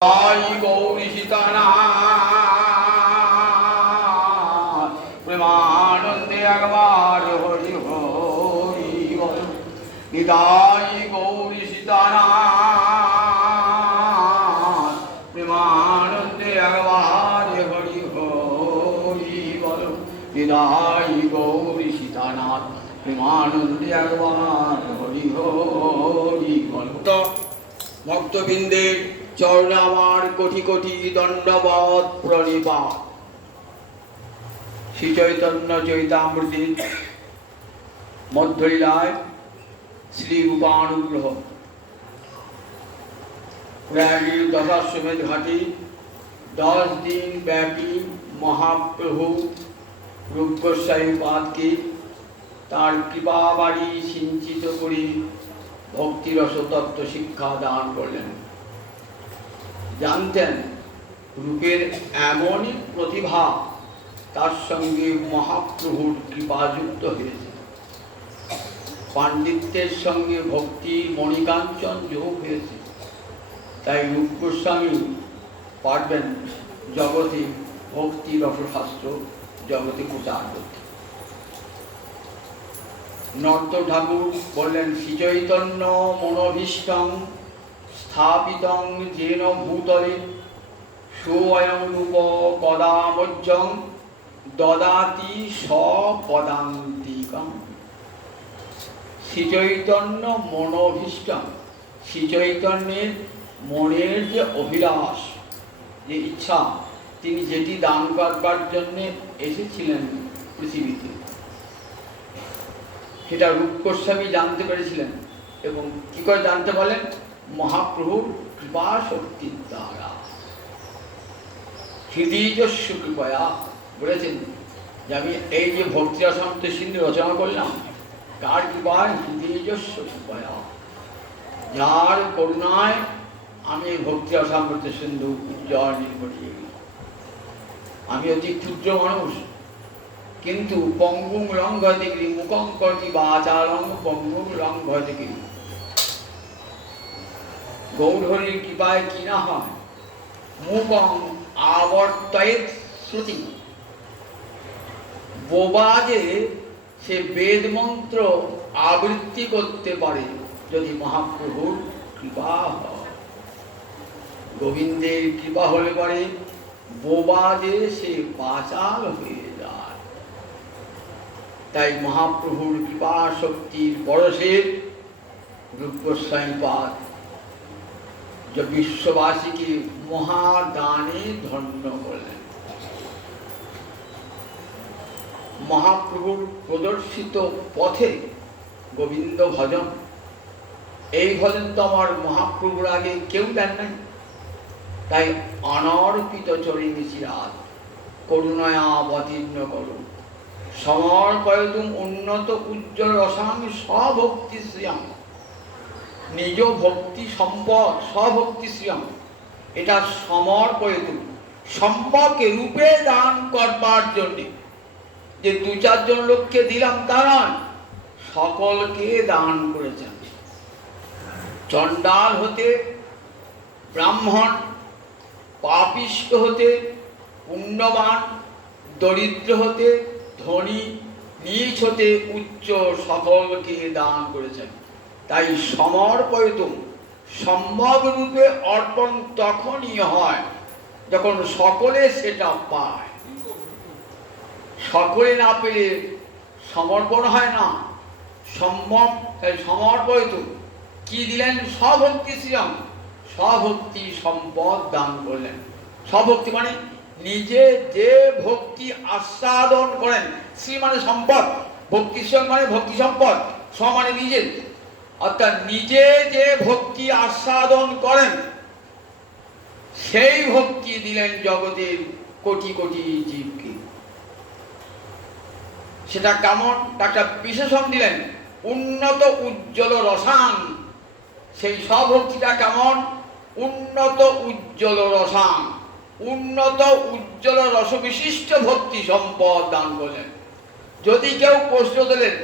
आई गौरी सीतानाथ प्रेमानंदे अगवार हरि हरि बोल निताई गौरी सीतानाथ प्रेमानंदे अगवार हरि हरि बोल निताई गौरी सीतानाथ प्रेमानंदे अगवार हरि हरि बोल। तो भक्तबिंदे चरण आमार कोटि कोटि दंडवत प्रणिपात। श्री चैतन्य चैतामृत मध्यलीलाय श्री रूपानुग्रह प्रयागीर दशाश्वमेध घाटी 10 दिन व्यापी महाप्रभु रूप गोस्वामी पाद के तार कृपा बाड़ी सिंचित करे भक्ति रस तत्व शिक्षा दान करलें। जानतें रूपेर एमनই प्रतिभा तार संगे महाप्रभुर कृपायुक्त হয়েছে। पांडित्येर संगे भक्ति मणिकांचन যোগ হয়েছে। তাই রূপ গোস্বামী পারবেন জগতে ভক্তি রসশাস্ত্র জগতে প্রচার করতে। নর্ত ঠাকুর বললেন শ্রী চৈতন্য মনোভীষ্টং स्थापितं जेन भूतले सोऽयं रूप कदामज्जं ददाति सपदान्तिकं। श्री चैतन्य मनोभीष्टं श्री चैतन्येर मनेर जे अभिलाष जे इच्छा तिनि जेटी दान करबार जन्य एसेछिलेन पृथिवीते सेटा रूप गोस्वामी जानते पेरेछिलेन एबं कि करे जानते पारलेन महाप्रभुर कृपा शक्ति द्वारा हृदयजस्व कृपया बोलेছেন যে আমি এই যে ভক্তি রসামৃত সিন্ধু রচনা করলাম কার কৃপায় হৃদয়জস্ব कृपया যার করুণায় আমি ভক্তি রসামৃত সিন্ধু উচ্চারণ করিয়ে গেলাম। আমি অতি ক্ষুদ্র মানুষ কিন্তু পঙ্গুং লঙ্ঘয়তে গিরি মুখং করতি বাচালং পঙ্গুং লঙ্ঘয়তে গিরি। गौरहरिर कृपाय कि ना है मुखं आवर्तयेत् श्रुति बोबाजे से वेद मंत्र आवृत्ति करते पारे यदि महाप्रभुर कृपा है। गोविंदेर कृपा होले पारे बोबाजे से बाचाल हये जाय। ताई महाप्रभुर कृपा शक्तिर परशे रूप गोस्वामी पाद जो विश्ववासी के महादाने धन्य करलें। महाप्रभुर प्रदर्शित पथे गोविंद भजन এই ভজন তো আমার মহাপ্রভুর আগে কেউ দেন নাই। তাই অনর্পিত চরণে চিরাত করুণায় অবতীর্ণ করো সমর্পয়তুম উন্নত উজ্জ্বল রসাং স্বভক্তি শ্রিয়াং। নিজ ভক্তি সম্পদ স্বভক্তি শ্রিয়াং এটা সমর্পয়তু সম্পর্কে রূপে দান করবার জন্য যে 2-4 জন লোককে দিলাম তারা সকলকে দান করেছেন। চণ্ডাল হতে ব্রাহ্মণ পাপিষ্ঠ হতে পুণ্যবান দরিদ্র হতে ধনী নীচ হতে উচ্চ সকলকে দান করেছেন। তাই সমর্পয়তুম সম্ভব রূপে অর্পণ তখনই হয় যখন সকলে সেটা পায়। সকলে না পেলে সমর্পণ হয় না। সমর্পয়তুম কি দিলেন স্বভক্তি শ্রিয়ং স্বভক্তি সম্পদ দান করলেন। স্বভক্তি মানে নিজে যে ভক্তি আস্বাদন করেন শ্রী মানে সম্পদ ভক্তি শ্রিয়ং মানে ভক্তি সম্পদ স্ব মানে নিজের অর্থাৎ নিজে যে ভক্তি আস্বাদন করেন সেই ভক্তি দিলেন জগতের কোটি কোটি জীবকে। সেটা কেমন একটা বিশেষণ দিলেন উন্নত উজ্জ্বল রসাং। সেই স্বভক্তিটা কেমন উন্নত উজ্জ্বল রসাং উন্নত উজ্জ্বল রস বিশিষ্ট ভক্তি সম্পদ দান করলেন। যদি কেউ প্রশ্ন দিলেন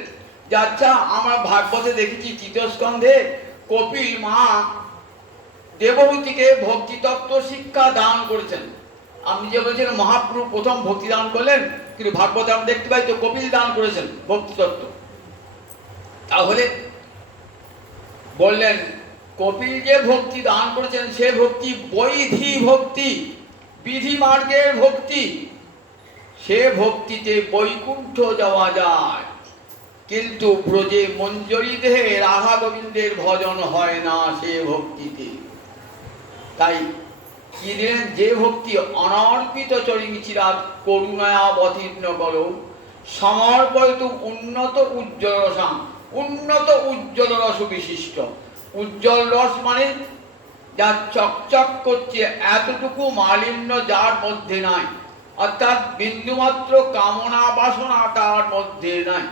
যে আচ্ছা আমরা ভাগবতে দেখেছি তৃতীয় স্কন্ধে কপিল মা দেবহূতিকে ভক্তিতত্ত্ব শিক্ষা দান করেছেন। আপনি যে বলছেন মহাপ্রভু প্রথম ভক্তি দান করলেন, কিন্তু ভাগবত আমরা দেখতে পাই তো কপিল দান করেছেন ভক্তিতত্ত্ব। তাহলে বললেন কপিল যে ভক্তি দান করেছেন সে ভক্তি বৈধি ভক্তি, বিধি মার্গের ভক্তি। সে ভক্তিতে বৈকুণ্ঠ যাওয়া যায়, কিন্তু ব্রজে মঞ্জরি দেহে রাধা গোবিন্দের ভজন হয় না সে ভক্তিতে। তাই কি দিলেন, যে ভক্তি অনর্পিত চরিচিরাত করুণায় অবতীর্ণ করো সমর্পয়িত উন্নত উজ্জ্বল রসাম। উন্নত উজ্জ্বল রস বিশিষ্ট, উজ্জ্বল রস মানে যা চকচক করছে, এতটুকু মালিন্য যার মধ্যে নাই, অর্থাৎ বিন্দুমাত্র কামনা বাসনা তার মধ্যে নাই।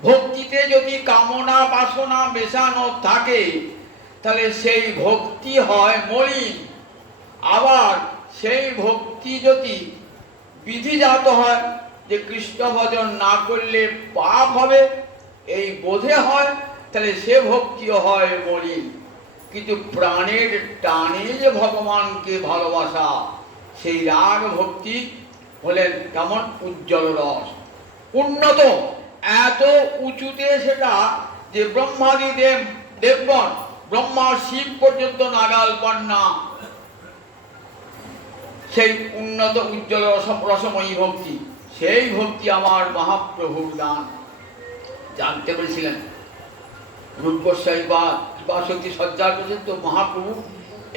ভক্তিতে যদি কামনা বাসনা মেশানো থাকে তাহলে সেই ভক্তি হয় মলিন। আবার সেই ভক্তি যদি বিধিজাত হয়, যে কৃষ্ণ ভজন না করলে পাপ হবে এই বোধে হয়, তাহলে সে ভক্তিও হয় মলিন। কিন্তু প্রাণের টানে যে ভগবানকে ভালোবাসা, সেই রাগ ভক্তি হলেন কেমন উজ্জ্বল রস, উন্নত, এত উঁচুতে সেটা যে ব্রহ্মাদি দেবগণ, ব্রহ্মা শিব পর্যন্ত নাগাল পান না। সেই উন্নত উজ্জ্বল রসময়ী ভক্তি, সেই ভক্তি আমার মহাপ্রভুর দান। জানতে পেরেছিলেন রূপ গোস্বামী বা সত্যি সজ্জা করেছেন তো মহাপ্রভু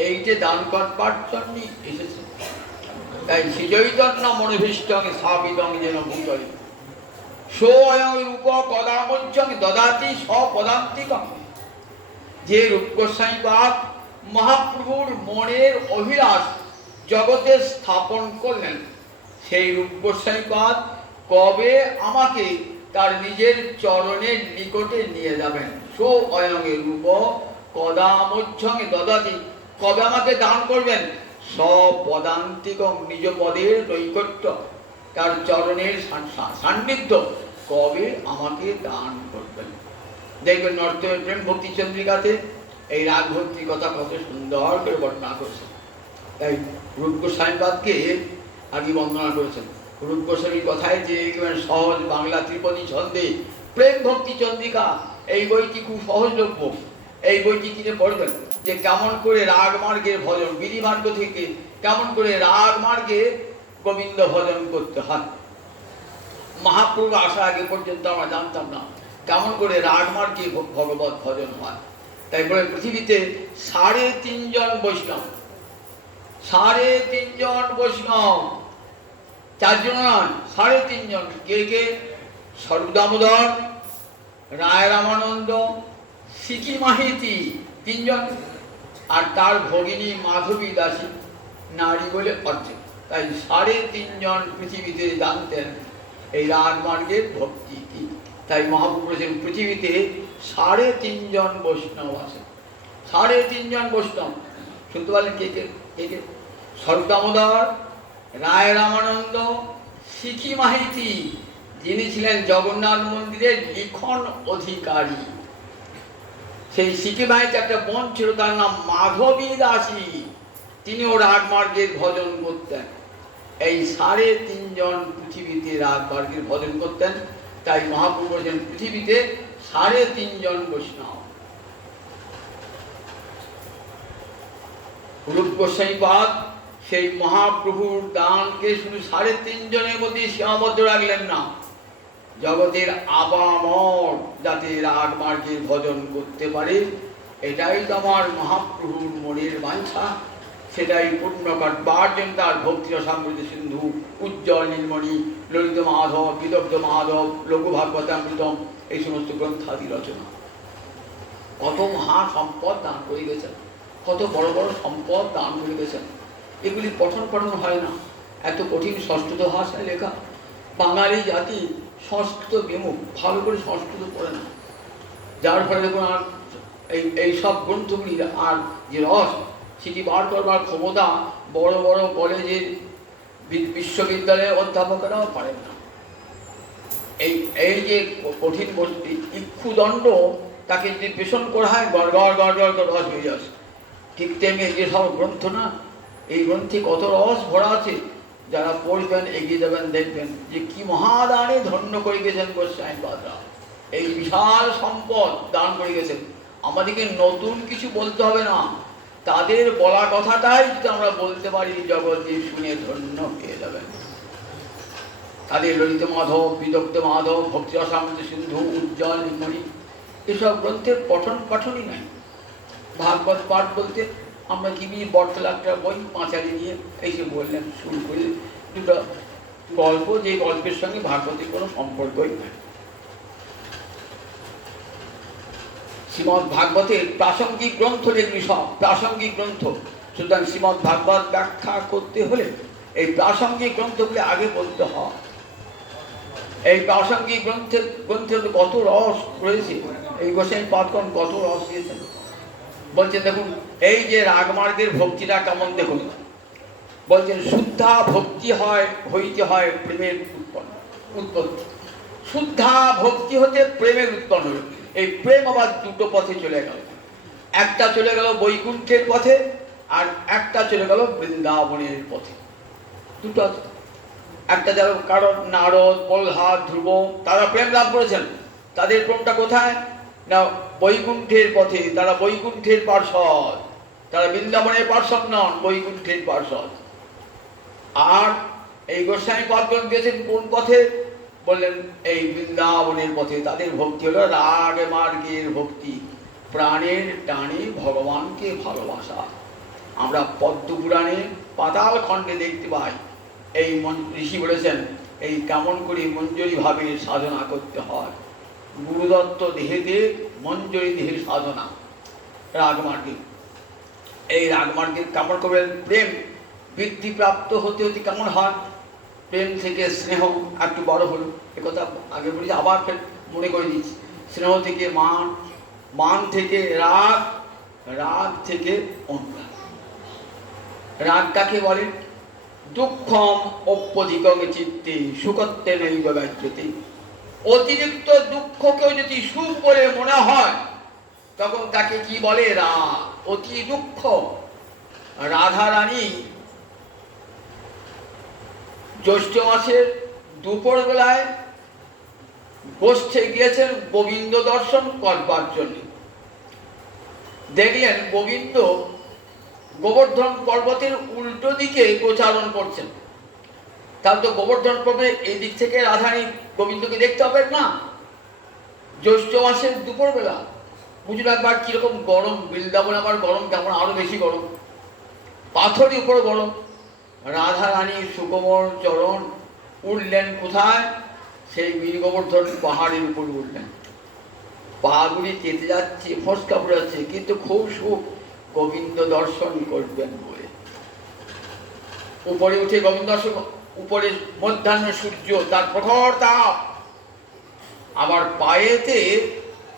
এই যে দান করবার জন্য এসেছে। তাই শ্রীচৈতন্য মনোভীষ্টং স্থাপিতং যেন ভূতলে স্বয়ং রূপ পদামজ্জং দদাতি স্বপদান্তিকং। যে রূপ গোস্বামী মহাপ্রভুর মনের অভিলাষ জগতে স্থাপন করলেন, সেই রূপ গোস্বামী কবে আমাকে তার নিজের চরণের নিকটে নিয়ে যাবেন। স্বয়ং রূপ কদামজ্জং দদাতি, কবে আমাকে দান করবেন, স্বপদান্তিকং, নিজ পদের নৈকট্য, তার চরণের সান্নিধ্য কবে আমাকে দান করবেন। দেখবেন নর্তমের প্রেম ভক্তি চন্দ্রিকাতে এই রাগ ভক্তির কথা কত সুন্দর করে বর্ণনা করেছে। তাই রূপ গোস্বামীকে আগে বন্দনা করেছেন। রূপ গোস্বামীর কথায় যে সহজ বাংলা ত্রিপদী ছন্দে প্রেম ভক্তি চন্দ্রিকা, এই বইটি খুব সহজলভ্য। এই বইটি তিনি পড়বেন যে কেমন করে রাগ মার্গের ভজন, বিধি মার্গ থেকে কেমন করে রাগ মার্গে গোবিন্দ ভজন করতে হয়। মহাপ্রভু আসার আগে পর্যন্ত আমরা জানতাম না কেমন করে রাগ মার্গে ভগবত ভজন হয়। তাই বলে পৃথিবীতে 3.5 জন বৈষ্ণব, 3.5 জন বৈষ্ণব, 4 জন নয়, 3.5 জন। কে? স্বরূপ দামোদর, রায় রামানন্দ, সিকি মাহিতি, 3 জন, আর তার ভগিনী মাধবী দাসী, নারী বলে অর্ধেক। তাই 3.5 জন পৃথিবীতে জানতেন এই রাগ মার্গের ভক্তি কি। তাই মহাপ্রভু বলেছেন পৃথিবীতে 3.5 জন বৈষ্ণব আছে। 3.5 জন বৈষ্ণব শুনতে পারলেন কে? স্বরূপ দামোদর, রায় রামানন্দ, সিকি মাহিতি, যিনি ছিলেন জগন্নাথ মন্দিরের লিখন অধিকারী। সেই সিকি মাহিতি একটা বোন ছিল, তার নাম মাধবী দাসী, তিনিও রাগ মার্গের ভজন করতেন। এই 3.5 জন পৃথিবীতে রাগ মার্গের ভজন করতেন। তাই মহাপ্রভু বলেছেন পৃথিবীতে 3.5 জন বৈষ্ণব। রূপ গোস্বামী সেই মহাপ্রভুর দানকে শুধু 3.5 জনের মধ্যে সীমাবদ্ধ রাখলেন না, জগতের আপামর যাতে রাগ মার্গে ভজন করতে পারে, এটাই তো আমার মহাপ্রভুর মনের বাঞ্ছা। সেটাই পূর্ণ করবার জন্য তার ভক্তি রসামৃত সিন্ধু, উজ্জ্বল নীলমণি, ললিত মাধব, বিদগ্ধ মাধব, লঘু ভাগবতামৃতম, এই সমস্ত গ্রন্থাদি রচনা। কত মহা সম্পদ দান করে গেছেন, কত বড় বড় সম্পদ দান করে গেছেন। এগুলি পঠন হয় না, এত কঠিন সংস্কৃত ভাষায় লেখা। বাঙালি জাতি সংস্কৃত বিমুখ, ভালো করে সংস্কৃত পড়ে না, যার ফলে দেখুন আর এই সব গ্রন্থগুলি আর যে রস সেটি বার করবার ক্ষমতা বড় বড় কলেজের বিশ্ববিদ্যালয়ের অধ্যাপকেরাও পারেন না। এই যে কঠিন ইক্ষুদণ্ড, তাকে যদি পেষণ করা হয় গড় গড় গড় গড় রস বেরিয়ে আসে। ঠিক তেমনি যেসব গ্রন্থ না, এই গ্রন্থে কত রস ভরা আছে, যারা পড়বেন এগিয়ে যাবেন দেখবেন যে কি মহাদানে ধন্য করে গেছেন গোস্বামীপাদরা। এই বিশাল সম্পদ দান করে গেছেন। আমাদেরকে নতুন কিছু বলতে হবে না, তাদের বলা কথাটাই যদি আমরা বলতে পারি জগৎজীব শুনে ধন্য পেয়ে যাবেন। তাদের ললিত মাধব, বিদগ্ধ মাধব, ভক্তি রসামৃত সিন্ধু, উজ্জ্বল নির্মণি, এসব গ্রন্থের পঠন পাঠনই নাই। ভাগবত পাঠ বলতে আমরা কি বটতলা একটা বই পাঁচালি নিয়ে এসে বললেন, শুরু করে দুটো গল্প, যে গল্পের সঙ্গে ভাগবতের কোনো সম্পর্কই নাই। শ্রীমদ্ ভাগবতের প্রাসঙ্গিক গ্রন্থ যেগুলি সব প্রাসঙ্গিক গ্রন্থ, সুতরাং শ্রীমদ্ ভাগবত ব্যাখ্যা করতে হলে এই প্রাসঙ্গিক গ্রন্থগুলি আগে বলতে হয়। এই প্রাসঙ্গিক গ্রন্থের কত রস রয়েছে, এই গোস্বামীপাদগণ কত রস দিয়েছেন। বলছেন দেখুন, এই যে রাগমার্গের ভক্তিটা কেমন দেখুন। বলছেন শুদ্ধা ভক্তি হইতে হয় প্রেমের উৎপত্তি। শুদ্ধা ভক্তি হতে প্রেমের উৎপন্ন হল। এই প্রেম আবার দুটো পথে চলে গেল, একটা চলে গেল বৈকুণ্ঠের পথে, আর একটা চলে গেল বৃন্দাবনের পথে। দুটো আছে। একটা যারা কারণ নারদ, প্রহ্লাদ, ধ্রুব, তারা প্রেম লাভ করেছেন। তাদের প্রেমটা কোথায় না? বৈকুণ্ঠের পথে। তারা বৈকুণ্ঠের পার্ষদ, তারা বৃন্দাবনের পার্ষদ নন, বৈকুণ্ঠের পার্ষদ। আর এই গোস্বামীপাদগণ গেছেন কোন পথে? বললেন এই বৃন্দাবনের পথে। তাদের ভক্তি হলো রাগ মার্গের ভক্তি, প্রাণের টানে ভগবানকে ভালোবাসা। আমরা পদ্মপুরাণে পাতাল খণ্ডে দেখতে পাই, এই ঋষি বলেছেন এই কেমন করে মঞ্জরি ভাবে সাধনা করতে হয়। গুরুদত্ত দেহেতে মঞ্জরি দেহের সাধনা রাগমার্গে। এই রাগমার্গে কেমন করবেন? প্রেম বৃদ্ধিপ্রাপ্ত হতে হতে কেমন হয়? প্রেম থেকে স্নেহ একটু বড় হলো, একথা আগে বলেছি, আবার মনে করে দিচ্ছি। স্নেহ থেকে মান, মান থেকে রাগ, রাগ থেকে অনুরাগ। রাগ কাকে বলে? দুঃখম অপ্যধিকং চিত্তে সুখত্বে নৈব গাজ্যতে। অতিরিক্ত দুঃখকেও যদি সুখ বলে মনে হয় তখন তাকে কি বলে? রাগ, অতি দুঃখ। রাধারানী জ্যৈষ্ঠ মাসের দুপুর বেলায় গোষ্ঠে গিয়েছেন গোবিন্দ দর্শন করবার জন্য। দেখলেন গোবিন্দ গোবর্ধন পর্বতের উল্টো দিকে গোচারণ করছেন। তাহলে তো গোবর্ধন পর্বতের এই দিক থেকে রাধারানী গোবিন্দকে দেখতে হবে না? জ্যৈষ্ঠ মাসের দুপুর বেলা বুঝুন একবার কিরকম গরম। বৃন্দাবন আবার গরম কেমন, আরো বেশি গরম, পাথরের উপর গরম। রাধারানীর সুকোমল চরণ উঠলেন কোথায়? সেই বীরগোবর্ধন পাহাড়ের উপর উঠলেন। পাগুলি কেটে যাচ্ছে, ফসকা পড়াচ্ছে, কিন্তু খুব সুখ গোবিন্দ দর্শন করবেন বলে। উপরে উঠে গোবিন্দ দর্শন, উপরে মধ্যাহ্ন সূর্য তার প্রখর তাপ, আবার পায়েতে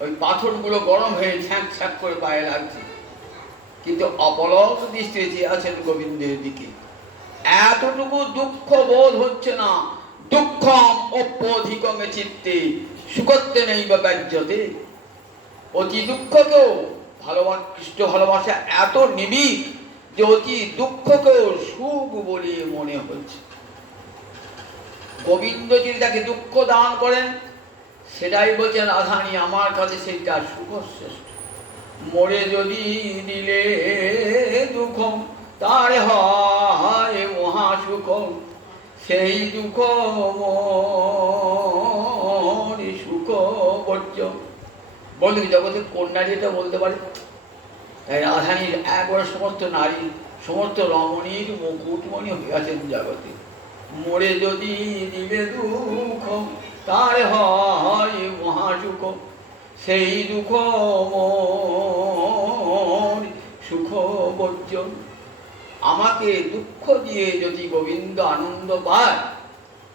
ওই পাথরগুলো গরম হয়ে ছ্যাঁক ছ্যাঁক করে পায়ে লাগছে, কিন্তু অপলক দৃষ্টিতে চেয়ে আছেন গোবিন্দের দিকে। এতটুকু দুঃখ বোধ হচ্ছে না। দুঃখম অপ্যধিকং চিত্তে সুখত্বে নৈব বাজ্যতে। অতি দুঃখকেও কৃষ্ণ ভালোবাসা এত নিবিড় যে অতি দুঃখকেও সুখ বলে মনে হচ্ছে। গোবিন্দ যদি তাকে দুঃখ দান করেন, সেটাই বলছেন রাধারানী আমার কাছে সেইটা সুখ শ্রেষ্ঠ। মরে যদি দিলে দুঃখ তার হয় মহাসুখ, সেই দুঃখ সুখ বর্জ্য। বলুন জগতের কোন নারী এটা বলতে পারে? তাই রাধারানীর একবার সমস্ত নারী, সমস্ত রমণীর মুকুটমণি হয়ে আছেন জগতে। মরে যদি দিলে দুঃখ তার হয় মহাসুখ, সেই দুঃখ সুখ বর্জ্য। আমাকে দুঃখ দিয়ে যদি গোবিন্দ আনন্দ পায়,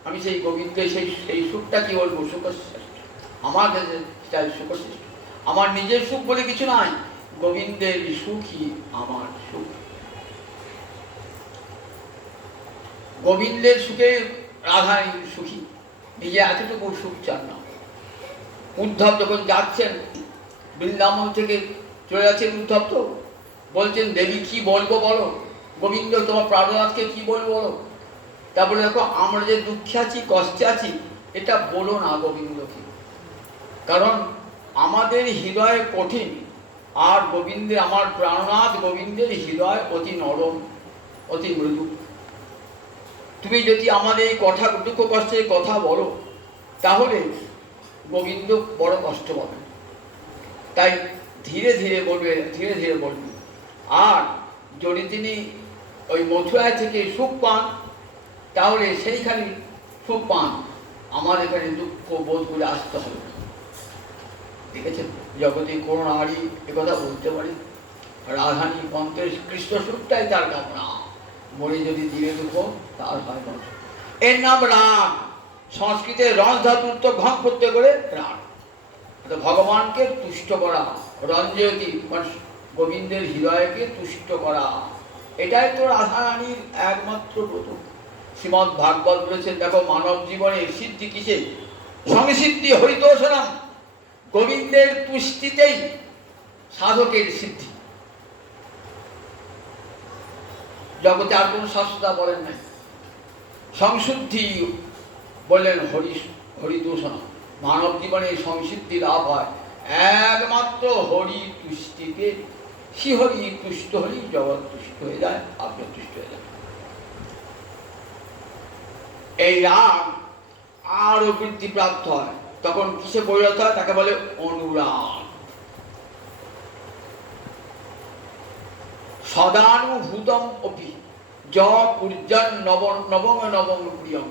আমি সেই গোবিন্দের সেই সুখটা কি বলবো? সুখ শ্রেষ্ঠ। আমার কাছে সুখ শ্রেষ্ঠ। আমার নিজের সুখ বলে কিছু নাই, গোবিন্দের সুখই আমার সুখ। গোবিন্দের সুখে রাধারানী সুখী, নিজে এতটুকু সুখ চান না। উদ্ধব যখন যাচ্ছেন বৃন্দাবন থেকে চলে যাচ্ছেন, উদ্ধব তো বলছেন দেবী কি বলবো বলো, গোবিন্দ তোমার প্রাণনাথকে কি বলবো বলো। তারপরে দেখো আমরা যে দুঃখে আছি কষ্টে আছি এটা বলো না গোবিন্দকে, কারণ আমাদের হৃদয় কঠিন, আর গোবিন্দের আমার প্রাণনাথ গোবিন্দের হৃদয় অতি নরম অতি মৃদু। তুমি যদি আমাদের এই কথা দুঃখ কষ্টের কথা বলো তাহলে গোবিন্দ বড় কষ্ট পাবে, তাই ধীরে ধীরে বলবে, ধীরে ধীরে বলবে। আর যদি তিনি ওই মথুরায় থেকে সুখ পান তাহলে সেইখানে সুখ পান, আমার এখানে দুঃখ বোধ করে আসতে হবে। ঠিক আছে, জগতে কোনো নারী একথা বলতে পারে রাধানী পন্থের কৃষ্ণ সুখটাই তার কামনা, মনে যদি দিয়ে দুঃখ তার হয় না। এর নাম রাগ, সংস্কৃতে রস ধাতুর তো ঘম করতে করে রাগ, ভগবানকে তুষ্ট করা, রঞ্জয়তী মানে গোবিন্দের হৃদয়কে তুষ্ট করা, এটাই তো রাধারানীর একমাত্র ব্রত। শ্রীমদ্ ভাগবত বলেছেন দেখো মানব জীবনের সিদ্ধি কিসে, সংসিদ্ধি হরিতোষণম, গোবিন্দের তুষ্টিতেই সাধকের সিদ্ধি। জগতে আর কোন শাস্ত্রতা বলেন নাই, সংশুদ্ধি বললেন হরিতোষণম, মানব জীবনে সংসিদ্ধি লাভ হয় একমাত্র হরি তুষ্টিতে। শ্রীহরি তুষ্ট হরি জগৎ তুষ্ট হয়ে যায়, আপনি তুষ্ট হয়ে যায়। এই রাগ আরো বৃদ্ধি প্রাপ্ত হয়, তখন কিসে পরিণত হয় তাকে বলে অনুরাগ। সদানুভূতম অপি য পূর্জন নবম নবম নবম প্রিয়ম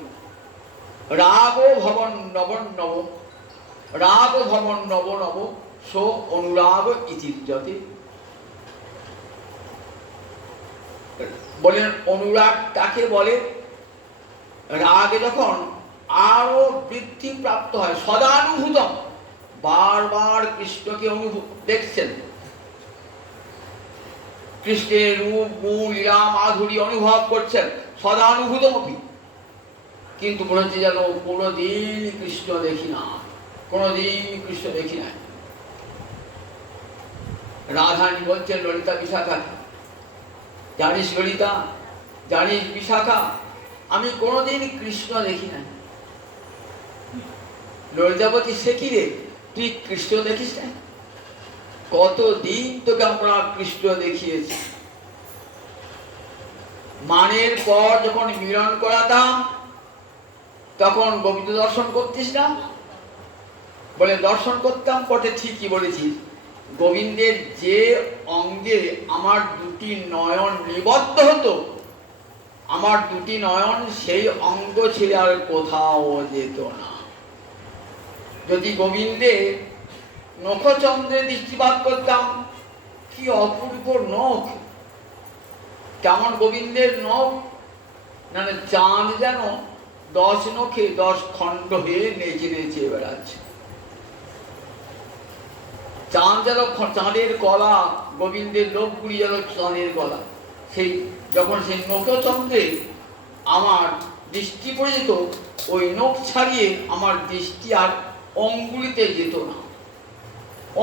রাগ ভবন নবন নব, রাগ ভবন নব নব সো অনুরাগ ইতির্যতে। বলেন অনুরাগ কাকে বলে, রাগে যখন আরো বৃদ্ধি প্রাপ্ত হয়, সদানুভূতম, বারবার কৃষ্ণকে দেখছেন, কৃষ্ণের রূপ গুণ লীলা মাধুরী অনুভব করছেন, সদানুভূতমপি, কিন্তু মনে হচ্ছে যেন কোনোদিন কৃষ্ণ দেখি না, কোনোদিন কৃষ্ণ দেখি নাই। রাধানী বলছেন ললিতা বিশাখা, জানিস ললিতা, জানিস বিশাখা, আমি কোনোদিন কৃষ্ণ দেখি নাই। ললিতা বলছি সে কি রে, তুই কৃষ্ণ দেখিস না? কতদিন তোকে আমরা কৃষ্ণ দেখিয়েছি। মানের পর যখন মিলন করাতাম তখন গোবিন্দ দর্শন করতিস না? বলে দর্শন করতাম বটে, ঠিকই বলেছিস। গোবিন্দের যে অঙ্গে আমার দুটি নয়ন নিবদ্ধ হতো, আমার দুটি নয়ন সেই অঙ্গ ছেড়ে আর কোথাও যেত না। যদি গোবিন্দের নখচন্দ্রে দৃষ্টিপাত করতাম, কি অপূর্ব নখ, কেমন গোবিন্দের নখ, না চাঁদ যেন 10 নখে 10 খণ্ড হয়ে নেচে নেচে বেড়াচ্ছে। চাঁদ যেন চাঁদের গলা, গোবিন্দের লোকগুলি যেন চাঁদের গলা। সেই যখন সেই নখচন্দ্রে আমার দৃষ্টি পড়ে যেত, ওই নখ ছাড়িয়ে আমার দৃষ্টি আর অঙ্গুলিতে যেত না,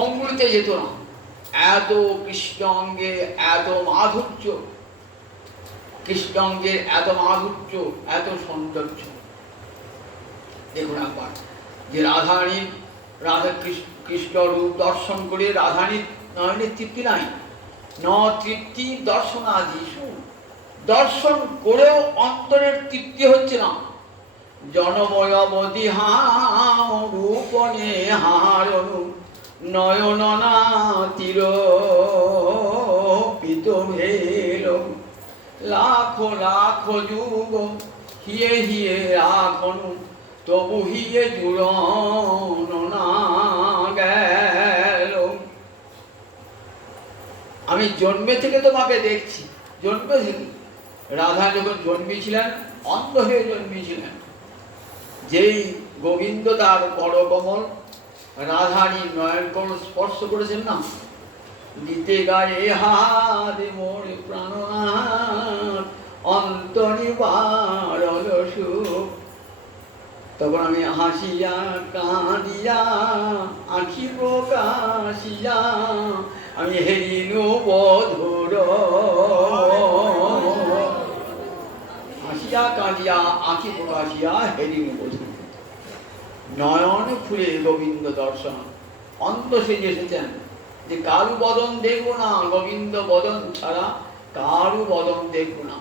অঙ্গুলিতে যেত না। এত কৃষ্ণ অঙ্গে এত মাধুর্য, কৃষ্ণ অঙ্গের এত মাধুর্য, এত সৌন্দর্য। দেখুন একবার যে রাধারানীর, রাধা কৃষ্ণ রূপ দর্শন করে রাধারানীর নয়নের তৃপ্তি নাই, ন তৃপ্তি দর্শনাদিষু, দর্শন করেও অন্তরের তৃপ্তি হচ্ছে না। জনময়বধি রূপনে হারণু নয়ননা তীর পিত ভেল, লাখো লাখো যুগ হিয়ে হিয়ে রাখনু তবু হিয়ে জুড়ন না গেল। আমি জন্মে থেকে তোমাকে দেখছি, জন্মে থেকে। রাধা যখন জন্মেছিলেন অন্ধ হয়ে জন্মেছিলেন, যেই গোবিন্দ তার বড় কমল রাধারী নয়ন কমল স্পর্শ করেছেন না, দিতে গায়ে হাত মোর প্রাণনাথ অন্তরিবার সুখ, তখন আমি হাসিয়া কাঁদিয়া আঁখি প্রকাশিয়া আমি হেরিনু বধুর মধুর হাসিয়া কাঁদিয়া আঁকি প্রকাশিয়া হেরিং বধূ। নয়ন খুলে গোবিন্দ দর্শন, অন্ত সেজে এসেছেন যে কারু বদন দেখব না, গোবিন্দ বদন ছাড়া কারু বদন দেখব না।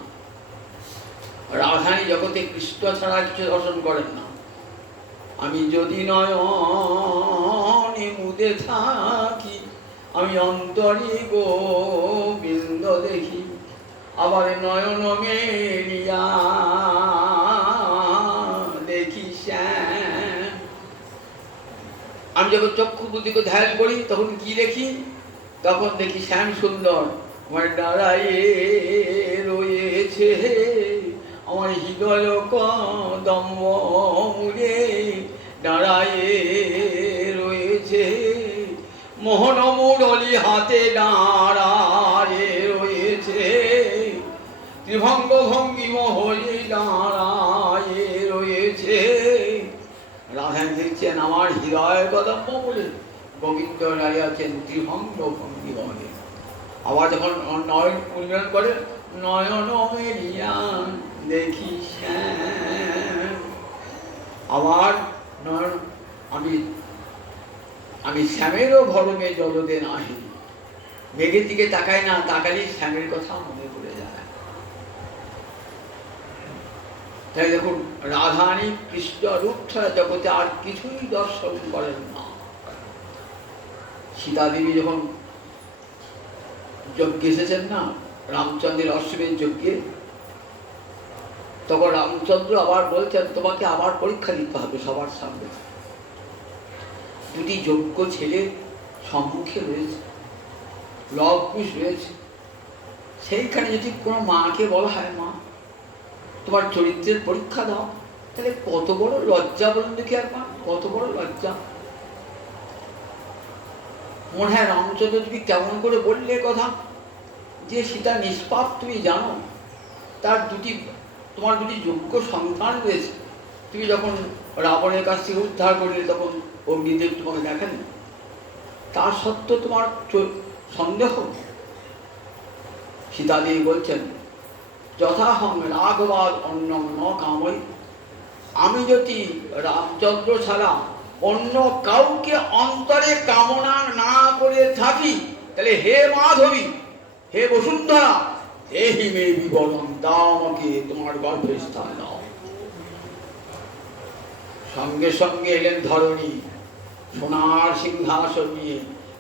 রাধানী জগতে কৃষ্ণ ছাড়া কিছু দর্শন করেন না। আমি যদি নয়নে মুদে থাকি, আমি অন্তরে গোবিন্দ দেখি, আবার নয়ন মেলিয়া দেখি শ্যাম। আমি যখন চক্ষু বুদ্ধিকে ধ্যান করি তখন কি দেখি? তখন দেখি শ্যাম সুন্দর আমার দাঁড়ায়ে রয়েছে, আমার হৃদয় কদম্ব মূলে দাঁড়ায়ে রয়েছে, মোহন মুরলী হাতে দাঁড়ায়ে রয়েছে, ত্রিভঙ্গ ভঙ্গিম হয়ে দাঁড়ায়ে রয়েছে। রাধান দেখছেন আমার হৃদয় কদম্ব মূলে, গোবিন্দ দাঁড়িয়ে আছেন ত্রিভঙ্গ ভঙ্গিম হয়ে। আবার যখন নয়ন উন্নয়ন করে, নয়ন মেলিয়া দেখি শ্যাম। আবার নয়ন আমি শ্যামেরও ভরমে জলদে নাহি, মেঘের দিকে তাকাই না, তাকালেই শ্যামের কথা মনে পড়ে যায়। তাই দেখুন রাধারানী কৃষ্ণ রূপ ছাড়া জগতে আর কিছুই দর্শন করেন না। সীতা দেবী যখন যজ্ঞে এসেছেন না, রামচন্দ্রের অশ্বমের যজ্ঞে, তখন রামচন্দ্র আবার বলছেন তোমাকে আবার পরীক্ষা দিতে হবে সবার সামনে। দুটি যোগ্য ছেলে সম্মুখে রয়েছে, লব কুশ রয়েছে, সেইখানে যদি কোনো মাকে বলা হয় মা তোমার চরিত্রের পরীক্ষা দাও, তাহলে কত বড় লজ্জা বলুন দেখি। আর মা কত বড় লজ্জা। মনে হয় রামচন্দ্র তুমি কেমন করে বললে কথা, যে সীতা নিষ্পাপ তুমি জানো, তার তোমার দুটি যোগ্য সন্তান রয়েছে, তুমি যখন রাবণের কাছ থেকে উদ্ধার করলে তখন অগ্নিদেব তোমাকে দেখেন, তার সত্ত্বেও তোমার সন্দেহ। সীতাদেবী বলছেন যথাহং রাঘবাদ অন্যম ন কামই, আমি যদি রামচন্দ্র ছাড়া অন্য কাউকে অন্তরে কামনা না করে থাকি, তাহলে হে মাধবী, হে বসুন্ধরা, এই মে বিবরণ দাও, আমাকে তোমার গর্ভে স্থান দাও। সঙ্গে সঙ্গে এলেন ধরণী, সোনার সিংহাসন নিয়ে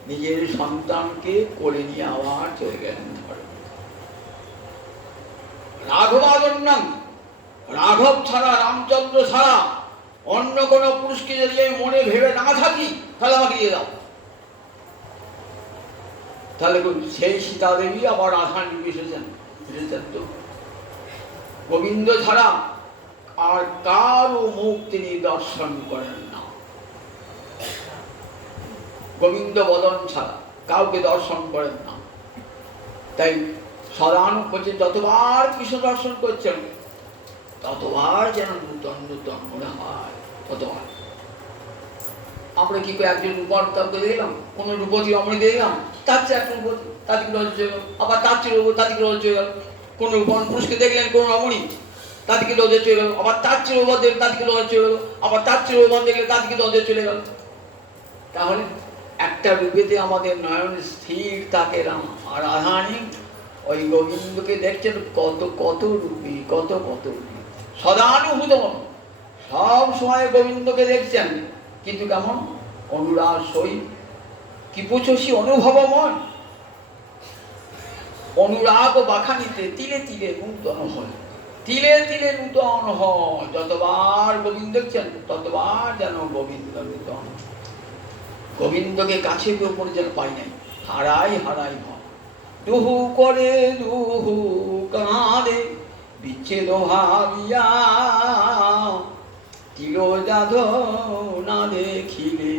নিজের সন্তানকে কোলে নিয়ে আবার চলে গেলেন ধরণী। রাঘবাদন্যম, রাঘব ছাড়া, রামচন্দ্র ছাড়া অন্য কোনো পুরুষকে যদি আমি মনে ভেবে না থাকি, তাহলে আমাকে দিয়ে দাও। তাহলে সেই সীতা দেবী আবার রাধারানী এসেছেন তো। গোবিন্দ ছাড়া আর কারো মুখ তিনি দর্শন করেন না। গোবিন্দ বদন ছাড়া কাউকে দর্শন করেন না। তাই সদানন্দ করছেন যতবার কৃষ্ণ দর্শন করছেন ততবার যেন নূতন নূতন মনে হয়। ততবার আমরা কি করে একজন রূপর তর্ক দেখলাম, কোন রূপতী রমণী দেখলাম, তার চেয়ে একটা রূপতী, তাদেরকে রজ হয়ে গেল, আবার তার চেয়ে রূপ, তাদেরকে রজ হয়ে গেল। কোন রূপন পুরুষকে দেখলেন, কোন রমণী, তাদেরকে রজে চলে গেল, আবার তার চেয়ে রূপন দেখলেন, তাদেরকে রজে চলে গেল, আবার তার চেয়ে রূপন দেখলেন, তাদেরকে রজে চলে গেল। তাহলে একটা রূপেতে আমাদের নয়ন স্থির থাকে না। আর রাধারানী ওই গোবিন্দকে দেখছেন কত কত রূপী, কত কত রূপী, সদানুভূত, সব সময় গোবিন্দকে দেখছেন, কিন্তু কেমন অনুরাগসই, কি পুছসি অনুভবময়, অনুরাগ বাখানিতে তিলে তিলে নূতন হয়, তিলে তিলে নূতন হয়। যতবার গোবিন্দ দেখছেন ততবার যেন গোবিন্দ নূতন। গোবিন্দকে কাছে উপরে যেন পাই নাই, হারাই হারাই হয়। দুহু করে দুহু কাঁদে বিচ্ছেদ ভাবিয়া, তিরোজাধ না দেখিলে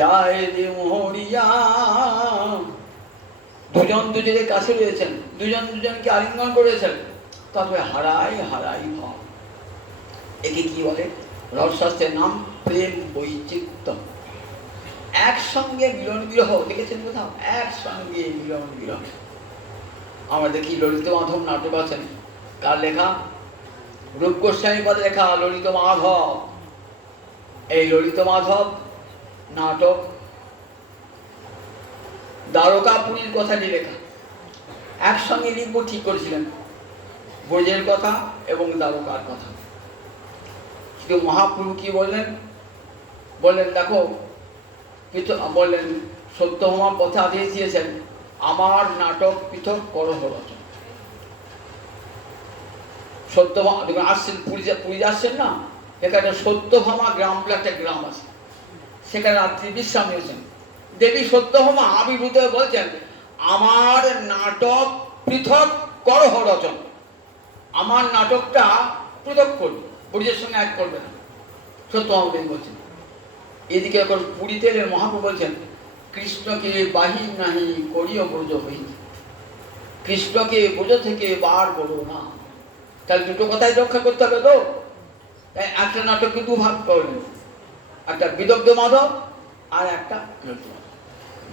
যায় যে মরিয়া। দুজন দুজনের কাছে রয়েছেন, দুজন দুজনকে আলিঙ্গন করেছেন, তারপরে হারাই হারাই ভাব। একে কি বলে? রসশাস্ত্রের নাম প্রেম বৈচিত্র্য। একসঙ্গে মিলন বিরহ দেখেছেন কোথাও? একসঙ্গে মিলন বিরহ। আমরা দেখি ললিত মাধব নাটক আছেন, কার লেখা? রূপ গোস্বামী পদে লেখা ললিত মাধব। এই ললিত মাধব নাটক দ্বারকাপুরীর কথা নিয়ে লেখা, একসঙ্গে লিখবো ঠিক করেছিলেন, ব্রজের কথা এবং দ্বারকার কথা। কিন্তু মহাপ্রভু কি বললেন? বললেন দেখো, বললেন সত্যভামা পথে আদেশ দিয়েছেন, আমার নাটক পৃথক করহ রচনা। সত্যভামা দেখুন আসছেন, পুরী যাচ্ছেন না, এখানে সত্যভামা গ্রাম বলে একটা গ্রাম আছে, সেখানে রাত্রি বিশ্রাম নিয়েছেন। দেবী সত্যভামা আবির্ভূত হয়ে বলছেন, আমার নাটক পৃথক করহ রচনা, আমার নাটকটা পৃথক করবে, ব্রজের সঙ্গে এক করবে না। সত্যভামা দেবী বলছেন। এদিকে এখন পুরীতে মহাপ্রভু বলছেন, কৃষ্ণকে বাহি নাহি করিও ব্রজ হই, কৃষ্ণকে ব্রজ থেকে বার করো না। তাহলে দুটো কথাই রক্ষা করতে হবে তো। তাই একটা নাটককে দুভাগ করলেন, একটা বিদগ্ধ মাধব আর একটা ললিত মাধব।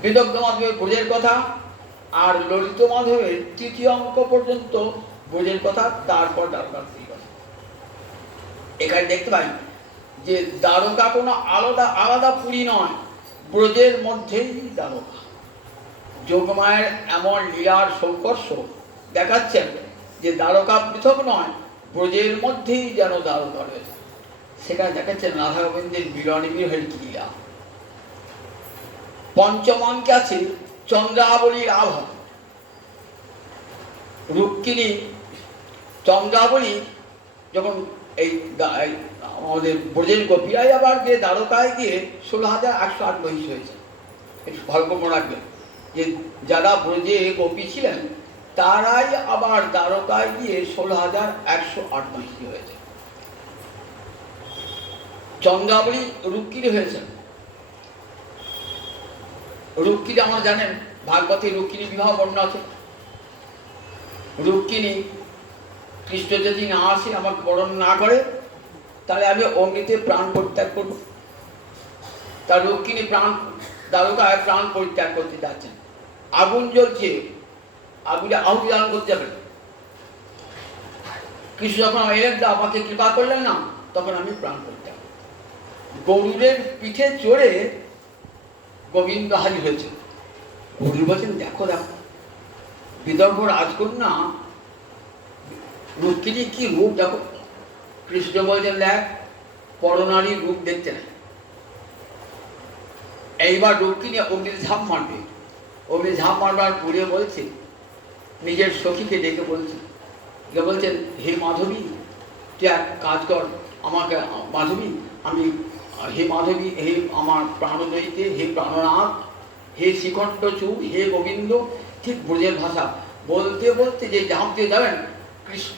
বিদগ্ধ মাধবের ব্রজের কথা, আর ললিত মাধবের তৃতীয় অঙ্ক পর্যন্ত ব্রজের কথা, তারপর দ্বারকার কথা। এখানে দেখতে পাই যে দ্বারকা কোনো আলাদা আলাদা পুরী নয়, ব্রজের মধ্যেই দ্বারকা। যোগমায়ের এমন লীলার সৌকর্য দেখাচ্ছেন যে দ্বারকা পৃথক নয়, ব্রজের মধ্যেই যেন দ্বারকা রয়েছে। সেখানে দেখাচ্ছেন রাধা গোবিন্দের মিলন বিরহের লীলা। পঞ্চম অঙ্কে আছে চন্দ্রাবলীর আভা। রুক্মিণী চন্দ্রাবলী যখন এই আমাদের ব্রজের গোপীরাই আবার গিয়ে দ্বারকায় গিয়ে 16,108 মহিষ হয়েছে। একটু ভালো করে মনে রাখবেন যে যারা ব্রজে গোপী ছিলেন তারাই আবার দ্বারকায় গিয়ে 16,108 মহিষ হয়েছে। চন্দ্রাবলী রুক্মিণী হয়েছেন। রুক্মিণী আমরা জানেন ভাগবতে রুক্মিণী বিবাহ বর্ণনা আছে। রুক্মিণী কৃষ্ণ যদি না আসে, আমাকে বরণ না করে, তাহলে আমি অগ্নিতে প্রাণ পরিত্যাগ করব। তার রুক্মিণী দ্বারকায় প্রাণ পরিত্যাগ করতে যাচ্ছেন। আগুন জ্বলছে, আগুনে আহুতি দান করতে যাবেন। কৃষ্ণ যখন এলেন, আমাকে কৃপা করলেন না, তখন আমি প্রাণ পরিত্যাগ। গরুরের পিঠে চড়ে গোবিন্দ হাজির হয়েছে। গরুর বলছেন, দেখো দেখো বিদর্ভ রাজকন্যা রুক্মিণী কি রূপ দেখো। কৃষ্ণ বলছেন, দেখ পরনারীর রূপ দেখতে নাই। এইবার রুক্মিণী অগ্নিতে ঝাঁপ মারবে। অগ্নি ঝাঁপ মারবার পরে বলছে, নিজের সখীকে ডেকে বলছে, বলছেন, হে মাধবী তুই এক কাজ কর, আমাকে মাধবী আমি, হে মাধবী, হে আমার প্রাণদয়িতে, হে প্রাণনাথ, হে শ্রীকণ্ঠ চূড়, হে গোবিন্দ। ঠিক ব্রজের ভাষা বলতে বলতে যে ঝাঁপ দিয়ে যাবেন, কৃষ্ণ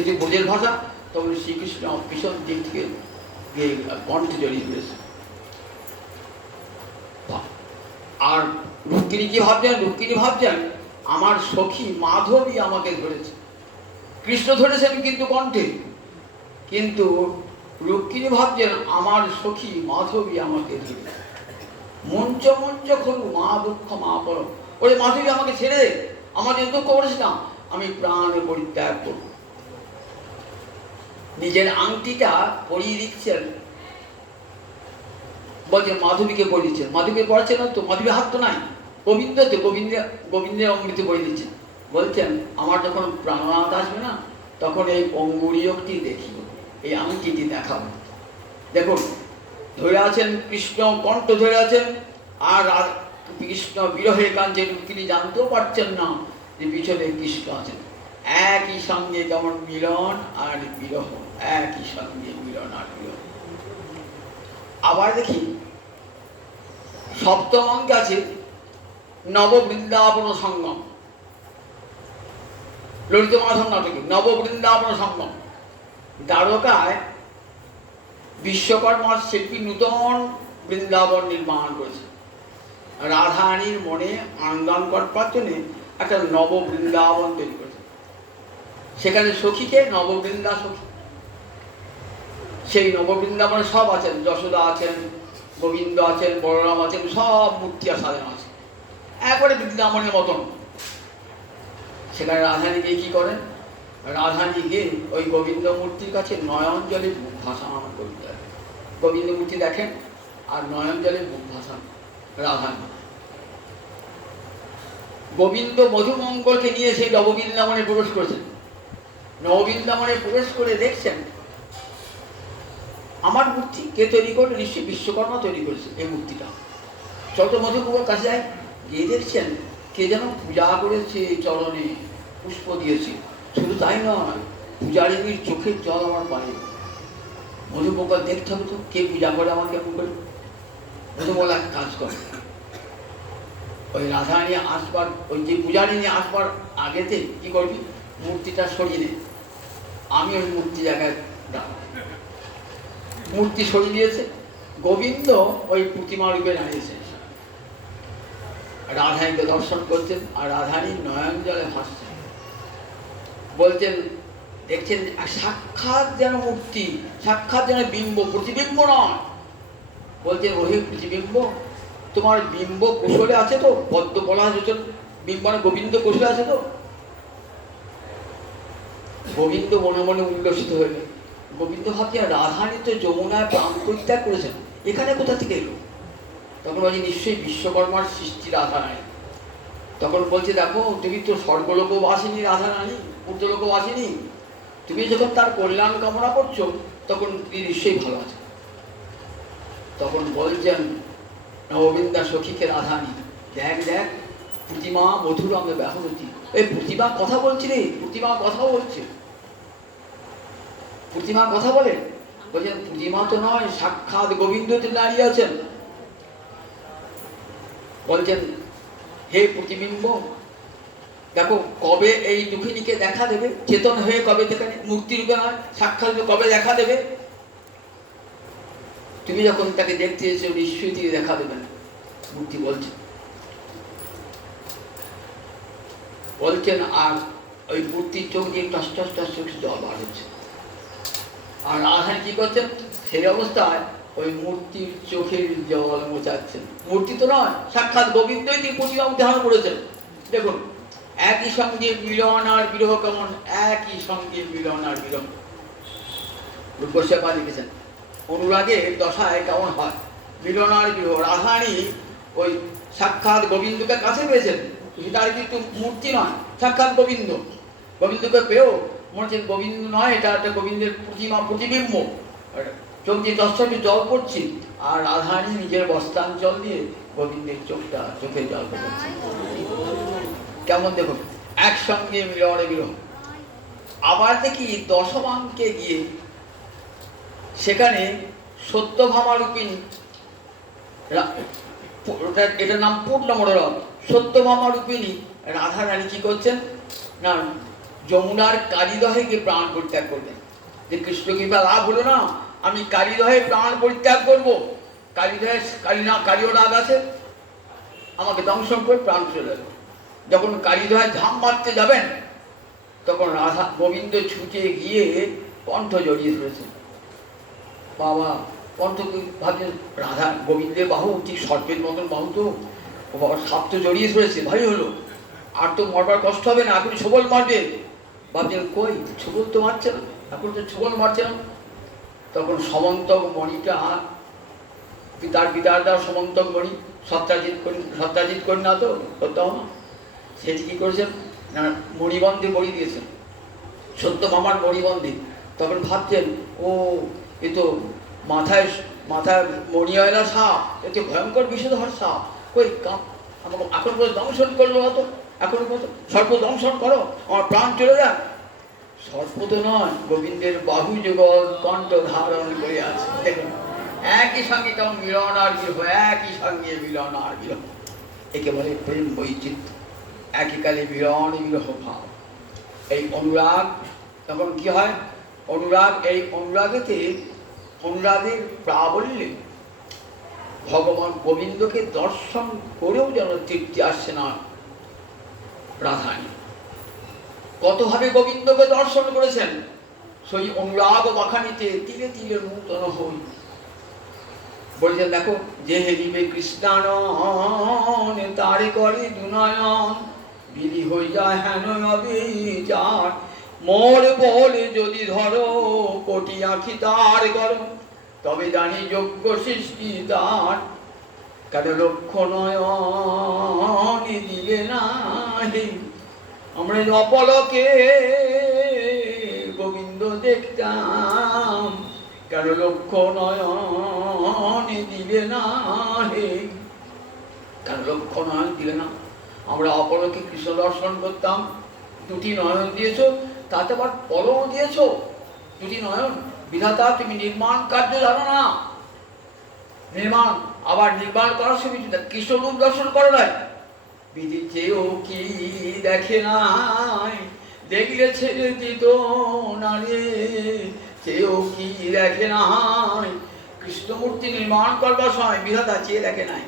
এটি ব্রজের ভাষা, তখন শ্রীকৃষ্ণ ভীষণ দিক থেকে কণ্ঠে জড়িয়ে ফেলেছে। আর রুক্মিণী কি ভাবছেন? রুক্মিণী ভাবছেন আমার সখী মাধবী আমাকে ধরেছে। কৃষ্ণ ধরেছেন কিন্তু কণ্ঠে, কিন্তু রুক্মিণী ভাবছেন আমার সখী মাধবী আমাকে ধরেছে। মঞ্চ মঞ্চ করু মা দুঃখ মা পর, ওরে মাধবী আমাকে ছেড়ে দে, আমার যে দুঃখ করিস না, আমি প্রাণে পরিত্যাগ করব। নিজের আংটিটা পরিয়ে দিচ্ছেন, বলছেন মাধবীকে পরিয়েছেন। মাধবীকে পড়াচ্ছে না তো, মাধবী হাত তো নাই, গোবিন্দতে গোবিন্দের অঙ্গুলিতে পরিয়ে দিচ্ছেন। বলছেন আমার যখন প্রাণনাথ আসবে না, তখন এই অঙ্গুরীয়টি দেখিব, এই আংটিটি দেখাবো। দেখুন ধরে আছেন কৃষ্ণ, কণ্ঠ ধরে আছেন, আর কৃষ্ণ বিরহে কাঁদছেন। তিনি জানতেও পারছেন না যে পিছনে কৃষ্ণ আছেন। একই সঙ্গে যেমন মিলন আর বিরহ, একই সঙ্গে মিলন আর বিরহ। আবার দেখি সপ্তম অঙ্কে আছে নববৃন্দাবন সঙ্গম। ললিত মাধব নাটকে নববৃন্দাবন সঙ্গম। দ্বারকায় বিশ্বকর্মার শিল্পী নূতন বৃন্দাবন নির্মাণ করেছে। রাধারানীর মনে আনন্দান করবার জন্য একটা নববৃন্দাবন তৈরি করেছে। সেখানে সখীকে নববৃন্দা সখী, সেই নববৃন্দাবনে সব আছেন, যশোদা আছেন, গোবিন্দ আছেন, বলরাম আছেন, সব মূর্তি আর সাজানো আছে, একবারে বৃন্দাবনের মতন। সেখানে রাধারানী গিয়ে কী করেন? রাধারানী গিয়ে ওই গোবিন্দ মূর্তির কাছে নয়ন জলে বুক ভাসান করতে হয়। গোবিন্দ মূর্তি দেখেন আর নয়ন জলে বুক ভাসান রাধারানী। গোবিন্দ মধুমঙ্গলকে নিয়ে সেই নববৃন্দাবনে প্রবেশ করেছেন। নববৃন্দাবনে প্রবেশ করে দেখছেন আমার মূর্তি কে তৈরি করলো? নিশ্চয়ই বিশ্বকর্মা তৈরি করেছে এই মূর্তিটা। যত মধুমঙ্গল কাছে যায় গিয়ে দেখছেন কে যেন পূজা করেছে, চরণে পুষ্প দিয়েছে। শুধু তাই নয়, পূজারিনীর চোখের জল আমার পায়ে। মধুমঙ্গল দেখতে হবে তো কে পূজা করে আমার কেমন করে। মধুমঙ্গল এক কাজ করে, ওই রাধারানী আসবার ওই যে পূজারিনী আসবার আগেতে কি করবি, মূর্তিটা সরিয়ে নে, আমি ওই মূর্তি জায়গায় দাঁড়াবো। মূর্তি সরিয়ে দিয়েছে, গোবিন্দ ওই প্রতিমা রূপে দাঁড়িয়েছে। রাধারানীকে দর্শন করছেন আর রাধারানী নয়ন জলে ভাসছেন। বলছেন দেখছেন সাক্ষাৎ যেন মূর্তি, সাক্ষাৎ যেন বিম্ব, প্রতিবিম্ব নয়। বলছেন ওহে প্রতিবিম্ব, তোমার বিম্ব কৌশলে আছে তো? পদ্ম বলা হয়েছে বিম্বনে গোবিন্দ কৌশলে আছে তো? গোবিন্দ মনে মনে উল্লসিত হইলেন। গোবিন্দ ভাবছেন রাধারানী তো যমুনায় প্রাণ পরিত্যাগ করেছেন, এখানে কোথা থেকে এলো? তখন বলছে নিশ্চয়ই বিশ্বকর্মার সৃষ্টি রাধারানী। তখন বলছে দেখো তুমি তো স্বর্গলোকও বাসিনী রাধারানী, ঊর্ধ্বলোকও বাসিনী, তুমি যখন তার কল্যাণ কামনা করছো তখন তিনি নিশ্চয়ই ভালো আছে। তখন বলছেন নববৃন্দা সখীকে রাধারানী, দেখ দেখ প্রতিমা মধুর রঙে ব্যাহরতি। এই প্রতিমা কথা বলছি রে, প্রতিমা কথা বলছে। প্রতিমা কথা বলে? বলছেন প্রতিমা তো নয়, সাক্ষাৎ গোবিন্দ দাঁড়িয়ে আছেন। বলছেন হে প্রতিবিম্ব, দেখো কবে এই দুঃখিনীকে দেখা দেবে? চেতন হয়ে কবে দেখা, মূর্তি রূপে নয় সাক্ষাৎ কবে দেখা দেবে? তুমি যখন তাকে দেখতে এসেছো নিশ্চয়ই তিনি দেখা দেবেন। মূর্তি বলছেন আর ওই মূর্তির চোখ দিয়ে টস টস টস চোখ জল বার হচ্ছে। আর রাধারানী কি করছেন? সেই অবস্থায় ওই মূর্তির চোখের জল মোচাচ্ছেন। মূর্তি তো নয়, সাক্ষাৎ গোবিন্দই তিনি প্রতিমা ধারণ করেছেন। দেখুন একই সঙ্গে মিলন আর বিরহ কেমন, একই সঙ্গে মিলন আর বিরহ। রূপগোস্বামী লিখেছেন অনুরাগের দশায় কেমন হয় মিলন আর বিরহ। রাধারানী ওই সাক্ষাৎ গোবিন্দকে কাছে পেয়েছেন, সেটা কিন্তু মূর্তি নয়, সাক্ষাৎ গোবিন্দ। গোবিন্দকে পেয়েও মনে হচ্ছে গোবিন্দ নয়, এটা একটা গোবিন্দের প্রতিমা, প্রতিবিম্ব। চোখ দিয়ে দশটি জল পড়ছি আর রাধারানী নিজের বস্ত্রাঞ্চল দিয়ে গোবিন্দের চোখের জল পড়ছে। কেমন দেখুন একসঙ্গে মিলনে বিরহ। আবার দেখি দশমাঙ্কে গিয়ে সেখানে সত্যভামা রূপিণী, এটার নাম পূর্ণমোড়ক, সত্যভামা রূপিণী রাধারানী কি করছেন না যমুনার কালীদহে গিয়ে প্রাণ পরিত্যাগ করবেন। যে কৃষ্ণ কৃপা লাভ হলো না, আমি কালীদহে প্রাণ পরিত্যাগ করবো, কালীদহে কালীয় রাগ আছে, আমাকে দংশন করে প্রাণ চলে যাবে। যখন কালীদহে ঝাঁপ মারতে যাবেন তখন রাধা গোবিন্দ ছুটে গিয়ে কণ্ঠ জড়িয়ে ধরেছেন। বাবা কণ্ঠ ভাবছেন রাধা গোবিন্দের বাহু ঠিক সর্পের মতন বাহু, তো ও বাবা সাপ তো জড়িয়ে ধরেছে, ভাই হলো আর তো মরবার কষ্ট হবে না, এখন ছোবল মারবে। ভাবছেন কই ছোবল তো মারছে না, এখন তো ছোবল মারছে না। তখন সমন্তক মণিটা, পিতার দেওয়া সমন্তক মণি, সত্যাজিৎ করি না তো সত্যাও না, সেটি কী করেছেন না মণিবন্ধে মণি দিয়েছেন, সত্যভামার মণিবন্ধে। তখন ভাবছেন ও এ তো মাথায় মণিয়লা সাপ, এ তো ভয়ঙ্কর বিষধর সাপ, কই আমাকে এখন করে দংশন করলো, হতো এখন কত সর্প দংশন করো, আমার প্রাণ চলে যাক। সর্প তো নয়, গোবিন্দের বাহু যুগল কণ্ঠ ধারণ করে আছে। দেখুন একই সঙ্গে কেমন মিলন আর বিরহ, একই সঙ্গে মিলন আর বিরহ, একে বলে প্রেম বৈচিত্র্য, একই কালে মিলন বিরহ ভাব। এই অনুরাগ তখন কি হয়? অনুরাগ, এই অনুরাগের প্রাবল্যে ভগবান গোবিন্দকে দর্শন করেও যেন তৃপ্তি আসছে না রাধারানী। কতভাবে গোবিন্দকে দর্শন করেছেন, সেই অনুরাগ বাখানিতে তিলে তিলে নূতন হই। বলছেন দেখো যে হেরিবে কৃষ্ণানন তারে করে দুনয়ন, বিধি হয়ে যায় হেন অবিচার, মোর বলে যদি ধরো কোটি আঁখি তার গরম, তবে জানি যোগ্য সৃষ্টি তার। কেন লক্ষ্য নয়ন দিলে নাই, আমরা অপলকে গোবিন্দ দেখতাম, কেন লক্ষ্য নয়ন দিলে না হে, কেন লক্ষ্য নয়ন দিলে না? আমরা অপলকে কৃষ্ণ দর্শন করতাম, দুটি নয়ন দিয়েছো, তাতে আবার পলও দিয়েছো, দুটি নয়ন। বিধাতা তুমি নির্মাণ কার্য জানো না, নির্মাণ আবার নির্মাণ করার সময় কৃষ্ণ রূপ দর্শন করো নাই। বিধি চেয়েও কি দেখে নাই, দেখলে ছেড়ে দিত না রে, চেয়েও কি দেখে নাই। কৃষ্ণমূর্তি নির্মাণ করবার সময় বিধাতা চেয়ে দেখে নাই।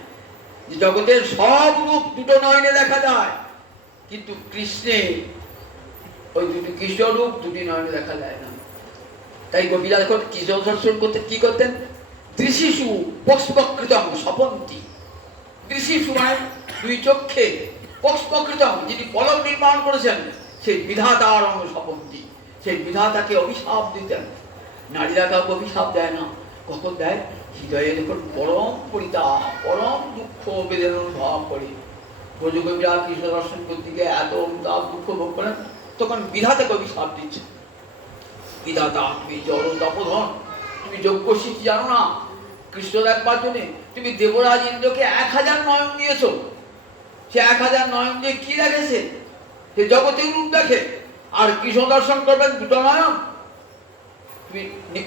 জগতের সব রূপ দুটো নয়নে দেখা যায়, কিন্তু কৃষ্ণে ওই দুটি কৃষ্ণ রূপ দুটি নয়নে দেখা যায় না। তাই গোপীরা যখন কৃষ্ণ দর্শন করতে কি করতেন? দৃশিশু পক্ষ্মকৃতম স্বপন্তি। দৃশিশু মানে দুই চক্ষে, পক্ষ্মকৃতম যিনি পলক নির্মাণ করেছেন সেই বিধাতার অঙ্গ স্বপন্তি, সেই বিধাতাকে অভিশাপ দিতেন। নারীরা কাউকে অভিশাপ দেয় না, কখন দেয়? হৃদয়ে যখন পরম পরিতাপ পরম দুঃখ বেদনা অনুভব করে। ব্রজগোপীরা কৃষ্ণ দর্শন করতে গিয়ে এত অনুতাপ দুঃখ ভোগ করেন, তখন বিধাতাকে অভিশাপ দিচ্ছে। বিধাতা তুমি জড় তপোধন, তুমি যোগ্য সিদ্ধি জানো না, কৃষ্ণ দেখবার জন্য তুমি দেবরাজ ইন্দ্রকে 1000 নয়ন দিয়েছো। সে 1000 নয়ন দিয়ে কি দেখেছে? সে জগতের রূপ দেখে। আর কৃষ্ণ দর্শন করবেন দুটো নয়ন, তুমি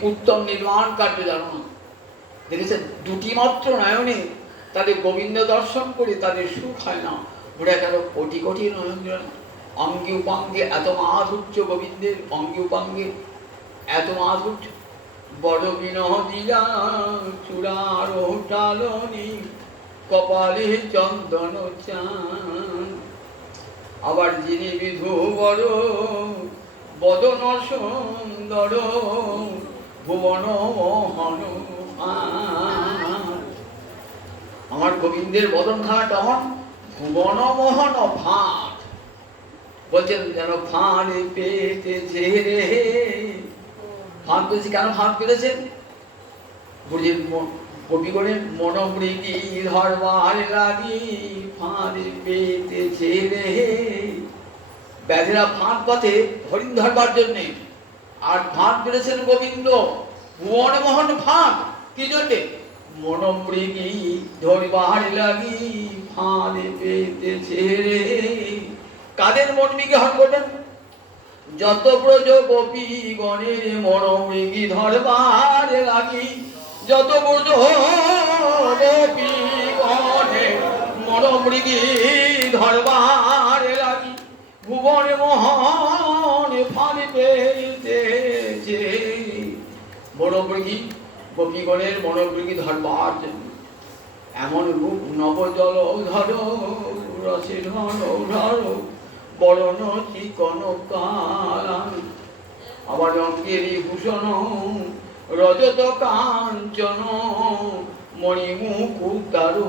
উত্তম নির্মাণ কার্য জানো না। দেখেছেন দুটি মাত্র নয়নে তাদের গোবিন্দ দর্শন করে তাদের সুখ হয় না, ওরা কেন কোটি কোটি নয়ন দিল না। অঙ্গে উপাঙ্গে এত মাধুর্য, গোবিন্দের অঙ্গে উপাঙ্গে এত মাধুর্য। বড় বিনোদিয়া চূড়ার টালনি, কপালে চন্দন চান, আবার যিনি বিধু বড় বদন সুন্দর, ভুবন মোহন। আমার গোবিন্দের বদন ঘাট আমার ভুবন মোহন ভাট। বলছেন যেন ফাঁদ পেতেছে রে। ফাঁদ পেয়েছে, কেন ফাঁদ পেতেছেন? বুঝলেন কবিগণের মনোমৃগী ধরবার লাগি ফাঁদ পেতেছে রে। ব্যাধেরা ফাঁদ পাতে হরিণ ধরবার জন্যে, আর ফাঁদ পেতেছেন গোবিন্দ ভুবন মোহন ফাঁদ কি জন্যে? মনোমৃগী ধরবার লাগি ফাঁদ পেতেছে রে। কাদের মনোমৃগী হরণ করবেন? যত ব্রজ গোপী গণের মনোমৃগী ধরবার লাগি, যত ব্রজ গোপী গণের মনোমৃগী ধরবার লাগি, ভুবন মোহন ফাঁদ পেতেছে। মনোমৃগী গোপীগণের মনোমৃগী ধরবার জন্য এমন রূপ নবজল ধর রসে ধন ধর বরণ চিকন কালান, আবার অঙ্গেরি ভূষণ রজত কাঞ্চন মণিমুকুতারু।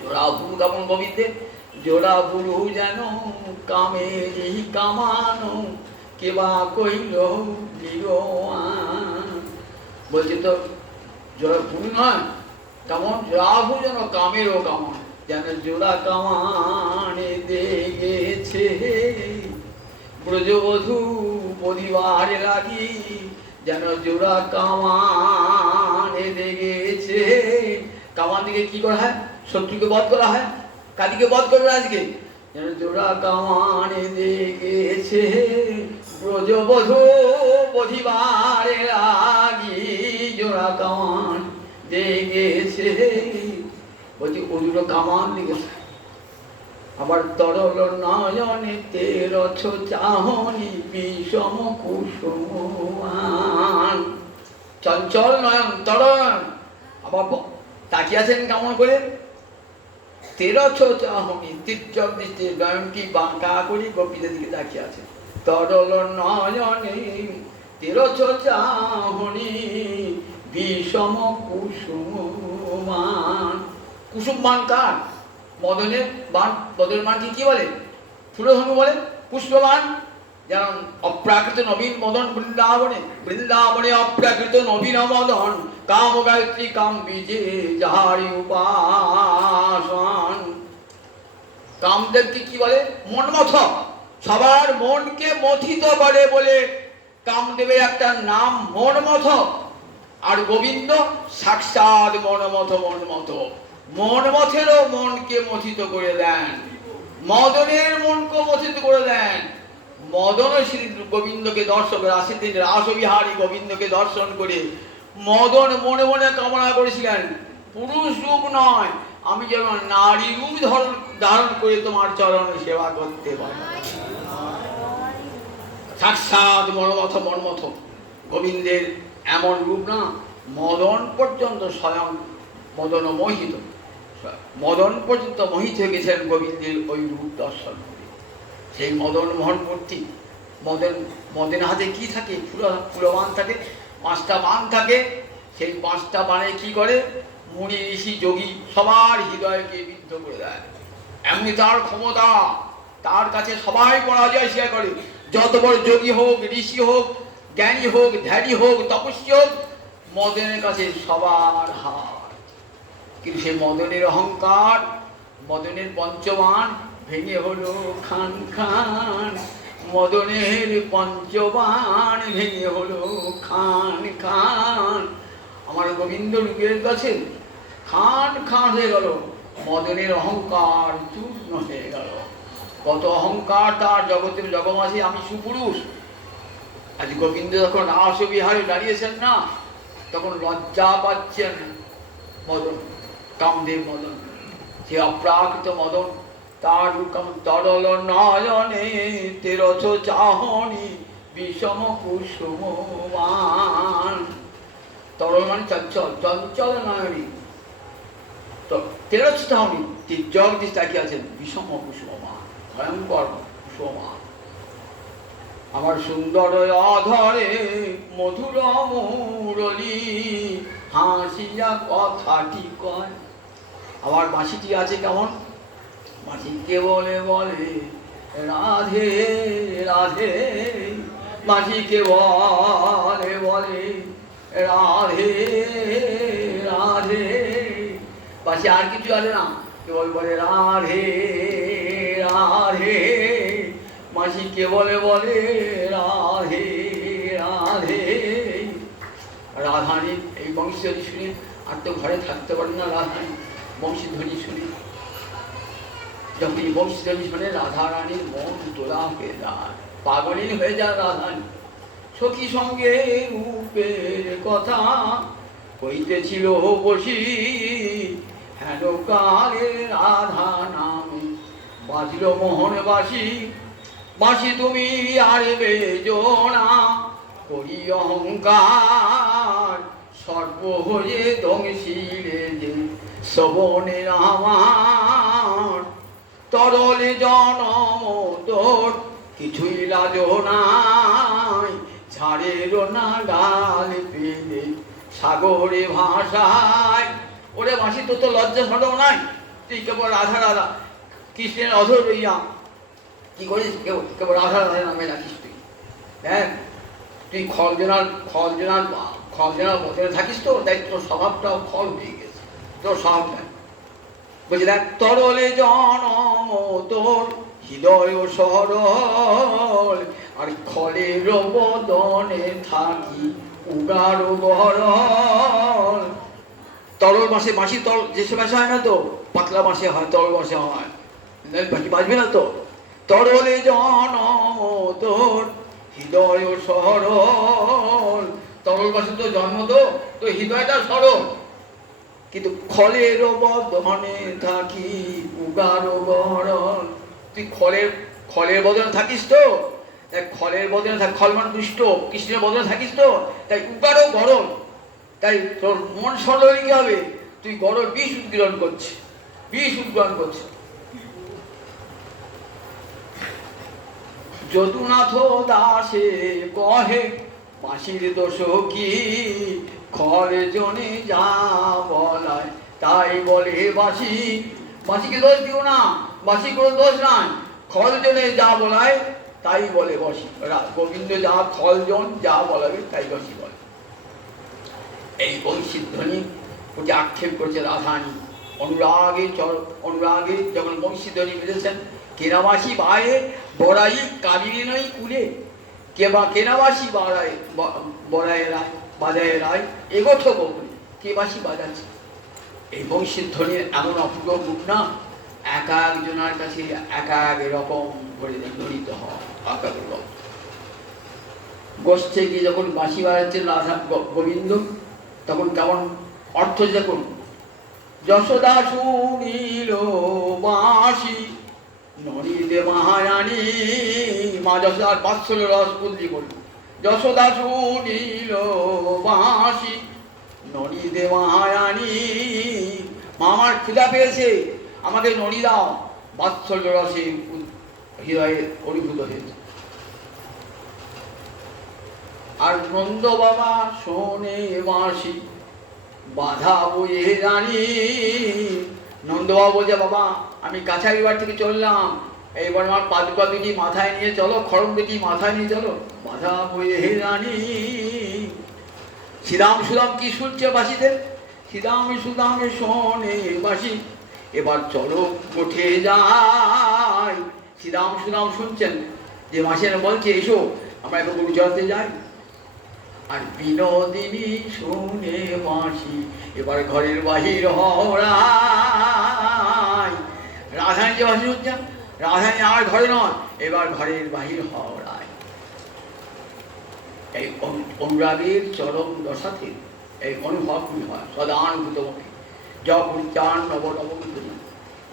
জোড়া ভুরু তখন গোবিন্দের জোড়া ভুরু যেন কামেরি কামানো, কেবা কইল বলছে তো জোড়া ভুরু নয়, তেমন জোড়া ভুরু যেন কামেরও কামান, যেন জোড়া কামানে দেখেছে ব্রজবধূ বধিবার লাগি, যেন জোড়া কামানে দেখেছে। কামান দিকে কি করা হয়? শত্রুকে বধ করা হয়। কাদিকে বধ করবে আজকে? যেন জোড়া কামানে দেখেছে ব্রজবধূ বধিবার লাগি, জোড়া কামান দেখেছে। বলছি ও দুটো কামান দেখেছে। আবার তরল নয়নে তেরছ চাহনি বিষম কুসুমান। চঞ্চল নয়ন, তরল নয়ন, আবার তাকিয়ে আছেন কেমন করে? তেরছ চাহনি, তীর্যক দৃষ্টি, নয়নটি বাঁকা করে গোপীদের দিকে তাকিয়ে আছে। তরল নয়নে তেরছ চাহনি বিষম কুসুমান। কুসুমমান কার? মদনের বান, মদনের বানকে কি বলে? ফুলধনু বলে, পুষ্পবান। যেমন অপ্রাকৃত নবীন মদন বৃন্দাবনে, বৃন্দাবনে অপ্রাকৃত নবীন মদন, কাম গায়ত্রী কাম বীজে যাহারি উপাসন। কামদেবকে কি বলে? মনমথক, সবার মনকে মথিত করে বলে কামদেবের একটা নাম মনমথক। আর গোবিন্দ সাক্ষাৎ মনমথ, মনমথ, মনমথেরও মনকে মথিত করে দেন, মদনের মনকে মথিত করে দেন। মদন শ্রী গোবিন্দকে দর্শন করে, আশি দিন রাসবিহারী গোবিন্দকে দর্শন করে মদন মনে মনে কামনা করেছিলেন, পুরুষ রূপ নয়, আমি যেন নারী রূপ ধারণ করে তোমার চরণে সেবা করতে পারি। সাক্ষাৎ মনমথ, মনমথ গোবিন্দের এমন রূপ না, মদন পর্যন্ত স্বয়ং মদন মোহিত, মদন পর্যন্ত মোহিত হয়ে গেছেন গোবিন্দের ওই রূপ দর্শন করে। সেই মদন মোহন মূর্তি, মদন হাতে কি থাকে? ফুলবান থাকে, 5টা বান থাকে। সেই 5টা বানে কি করে? মুনি ঋষি যোগী সবার হৃদয়কে বিদ্ধ করে দেয়। এমনি তার ক্ষমতা, তার কাছে সবাই পরাজয় স্বীকার করে। যত বড় যোগী হোক, ঋষি হোক, জ্ঞানী হোক, ধ্যানী হোক, তপস্বী হোক, মদনের কাছে সবার হার। কিন্তু সেই মদনের অহংকার, মদনের পঞ্চবান ভেঙে হলো খান খান, মদনের পঞ্চবান ভেঙে হলো খান খান। আমার গোবিন্দ রূপের কাছে খান খান হয়ে গেল, মদনের অহংকার চূর্ণ হয়ে গেল। কত অহংকার তার, জগতের জগমাসি আমি সুপুরুষ। আজ গোবিন্দ যখন রাসবিহারে দাঁড়িয়েছেন না, তখন লজ্জা পাচ্ছেন মদন, কামদেব মদন। সে অপ্রাকৃত মদন, তার তরল নয়নে তেরছ চাহনি বিষম কুসুমান। তরল মানে চঞ্চল, চঞ্চল নয়নী, তেরছ চাহনি, জগদীশ তাকিয়ে আছেন, বিষম কুসুমান, ভয়ঙ্কর কুসুমান। আমার সুন্দর অধরে মধুর মুরলী হাসিয়া কথাটি কয়। আবার বাঁশিটি আছে কেমন? বাঁশিকে বলে বলে রাধে রাধে, বাঁশিকে বলে বলে রাধে রাধে। বাঁশি আর কিছু আছে না, কেবল বলে রাধে রাধে, মাসিকে বলে বলে রাধে রাধে। রাধারানী এই বংশীধ্বনি শুনে আর তো ঘরে থাকতে পারে না, রাধারানী বংশীধ্বনি শুনে, যখন এই বংশীধ্বনি শুনে রাধারানীর মন তোলা হয়ে যায়, পাগলিন হয়ে যায় রাধারানী। সখী সঙ্গে রূপের কথা কইতেছিল বসি, হেন কালে রাধা নামে বাজিল মোহন বাসি। বাসি তুমি আর বেজনা করি অহংকার, সর্ব হয়ে ধ্বংসিলে যে শ্রবণের আমার। তরলে জনম তোর কিছুই লাজ নাই, ঝাড়ের না ডাল পেলে সাগরে ভাষায়। ওরে বাসি, তোর তো লজ্জা সরম নাই, তুই কেবল রাধা রাধা কৃষ্ণের অধর রইয়া কি করিস? কেবল রাধা রাধা নামে রাখিস তুই। দেখ তুই খলজনার বদলে থাকিস তো, তাই তোর স্বভাবটাও খল হয়ে গেছে, তোর স্বভাবটা। বলছি দেখ, তরলে জনম তোর হৃদয় সরল, আর খলের বদনে থাকি উগার বরল। তরল বাঁশে, বাঁশি তরল যেসব বাঁশে হয় না তো, পাতলা বাঁশে হয়, তরল বাঁশে হয়, বাঁশি বাজবে না তো। তরলে জনম তোর হৃদয় সরল, তরল বাঁশে তো জন্ম তো হৃদয়টা সরল, কিন্তু খলের বদনে থাকি উগার বরল। তুই খলের বদনে থাকিস তো, তাই খলের বদনে থাক, খল মানে দুষ্ট, কৃষ্ণের বদনে থাকিস তো, তাই উগারও গরল। তাই তোর মন সরল হলে কি হবে? তুই গরল বিষ উদ্গীরণ করছিস, বিষ উদ্গীরণ করছিস। যদুনাথ দাসে কহে বাঁশির দোষ কি, খলে জনে যা বলায় তাই বলে বাঁশি। বাঁশিকে দোষ দিও না, বাঁশি কোনো দোষ নাই। খলজনে যা বলায় তাই বলে বসি, গোবিন্দ যা খলজন যা বলাবে তাই বসি বলে। এই বংশীর ধ্বনি প্রতি আক্ষেপ করছে রাধারানী। অনুরাগে যখন বংশী ধ্বনি বেঁধেছেন, কেনাবাসী বায়ে বড়াই কালিনী নয় কুলে, কেনাবাসী বাড়ায় বড়ায় রায় বাজায় রায় এগোথ বলে, কে বাসি বাজাচ্ছে। এই বংশীর ধ্বনির এমন অপূর্ব রূপ না, এক একজনের কাছে এক এক রকম করে ধ্বনিত হয়। গোষ্ঠে গিয়ে যখন বাঁশি বাজাচ্ছেন রাধা গোবিন্দ, তখন কেমন অর্থ দেখুন। যশোদা শুনিল বাঁশি ননীদে মহারানী, মা যশোদার বাৎসল্য রস বুদ্ধি করল। যশোদা শুনিল বাঁশি ননীদে মহারানী, মা আমার খিদা পেয়েছে, আমাকে নড়ি দাও। বাৎসল্য রসে হৃদয়ে অভিভূত হয়েছে। আর নন্দ বাবা শোনে বাঁশি বাধা বয়ে রানী। নন্দবাবু বলছে, বাবা আমি কাছারি বাড়ি থেকে চললাম, এইবার আমার পাদুকা দুটি মাথায় নিয়ে চলো, খড়ম দুটি মাথায় নিয়ে চলো, বাধা বয়ে রানী। শ্রীরাম সুদাম কি শুনছে বাসিতে, শ্রীরাম সুদাম শোনে বাসি, এবার চলো উঠে যাই। শ্রীরাম সুদাম শুনছেন যে মাসিরা বলছে, এসো আমরা একটু গরু চড়াতে যাই। আর বিনোদিনী শুনে বাঁশি, এবার ঘরের বাহির হওয়ায়। রাধারানী যে বাঁশি শুনছেন, রাধারানী আর ঘরে নয়, এবার ঘরের বাহির হওয়ায়। এই অনুরাগের চরম দশাতে এই অনুভব হয় সদানুভূত মুখে, যখন চান নব নব।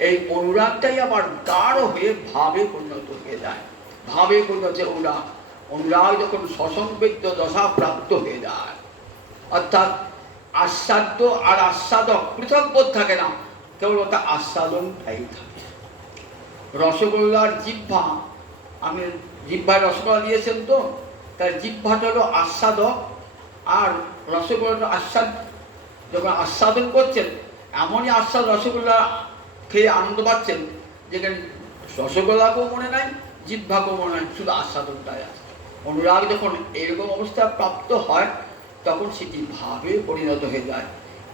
এই অনুরাগটাই আবার গাঢ় হয়ে ভাবে পরিণত হয়ে যায়। ভাবে পরিণত অনুরাগ, অনুরাগ যখন সসংবেদ্য দশা প্রাপ্ত হয়ে যায়, অর্থাৎ আস্বাদ্য আর আস্বাদক পৃথক বোধ থাকে না, কেবল ওটা আস্বাদনটাই থাকে। রসগোল্লার জিহ্বা, আমি জিহ্বায় রসগোল্লা দিয়েছেন তো, তার জিহ্বাটা হলো আস্বাদক, আর রসগোল্লাটা আস্বাদ। যখন আস্বাদন করছেন, এমনই আস্বাদ রসগোল্লা খেয়ে আনন্দ পাচ্ছেন, যেখানে রসগোল্লাকেও মনে নাই, জিহ্বাকেও মনে নাই, শুধু আস্বাদনটাই আছে। অনুরাগ যখন এরকম অবস্থা প্রাপ্ত হয়, তখন সেটি ভাবে পরিণত হয়ে যায়।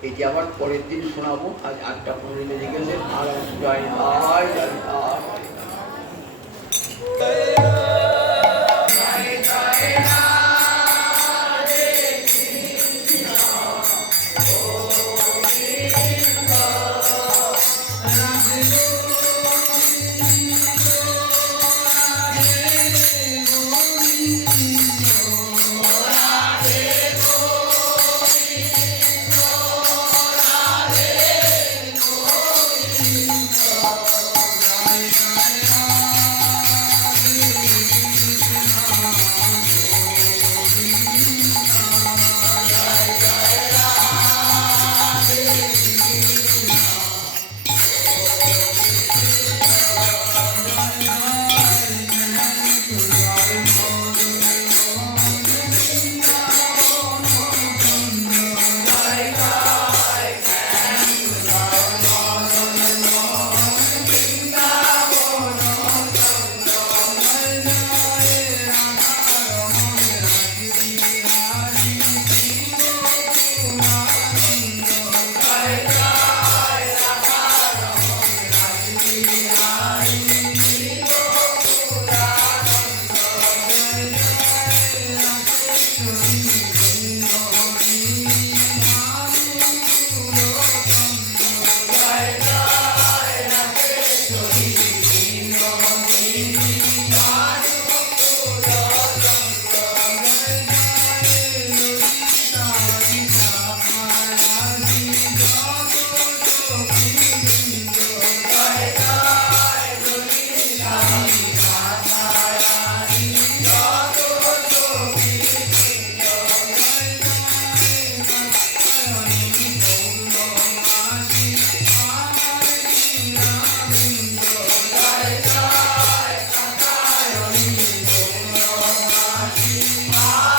এটি আবার পরের দিন শোনাবো। আজ 8:15 বেজে গেছে। Ah